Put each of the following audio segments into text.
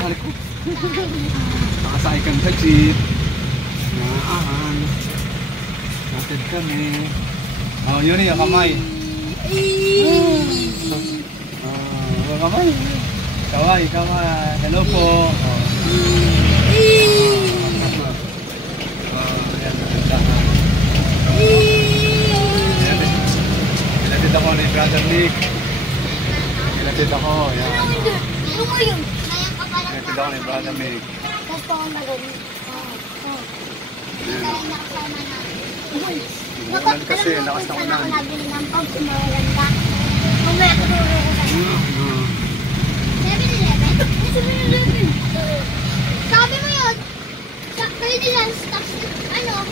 Ari ko. Nakasakay kang sa jeep. Naahan. Natid kami. Oh, yun yung kamay. Oh, kamay. Kaway, kaway. Hello po. Oh. Ayan, nandahan. Ilatid ako ni Brother Nick. Ilatid ako, yan. Ano mo yun? Ilatid ako ni Brother Nick. Tapos ako nagawin. Umuulan kasi, lakas ng ulan. Ako nabili ng pag umuulan ka. Mamaya tuturo ko sa'yo. 7-Eleven? 7-Eleven? Sabi mo yun, kayo nila, ano?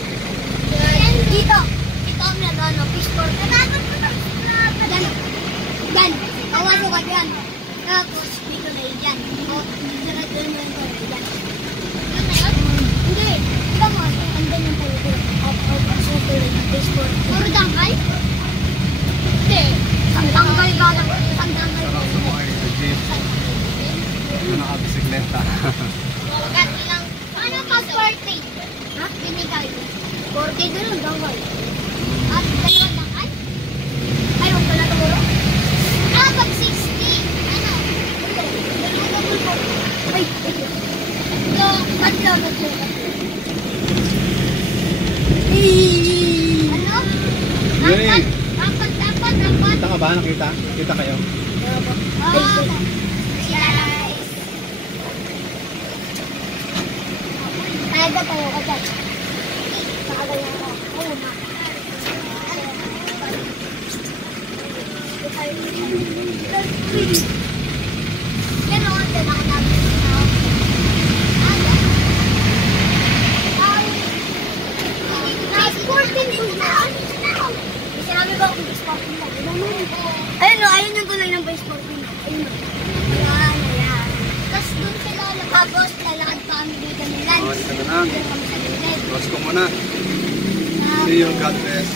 Dito. Dito kami nag-ano, fishboard. Gan. Kawaso ka dyan. Tapos, dito na yan. Sarado mo yung pala dyan. Yun na yun? Hindi. Ito mo, andun yung pala dyan. Kaso tuloy ng fishboard. Puro dangkal? Hindi. Tanggal ba? Tanggal ba? Sarap sumakay sa jeep. Ito nakabisikleta. Gan ilang, ano pa 40? Ha? Binigay. 40 doon ang dangkal. At dalawang dangkal? Ay, huwag pala tumuro. Ah, pag 60. Ano? Dalawang po. Ay, tatlo. Ano? Yuri! Dapat. Kita ka ba? Nakita? Kita kayo? Guys. Tayo ka dyan. Nakagaya ka. Oo, ma. Yan o, ito na ako nabili na ako. Sinabi ba kung sporting lang? Ayun o, ayun yung tulay ng sporting lang. Ayun o. Ayan. Tapos doon sila tapos lalakad pa kami dito ng lunch. Oh, dito na lang. Doon kami sa gilid. Close ko muna. See you. God bless.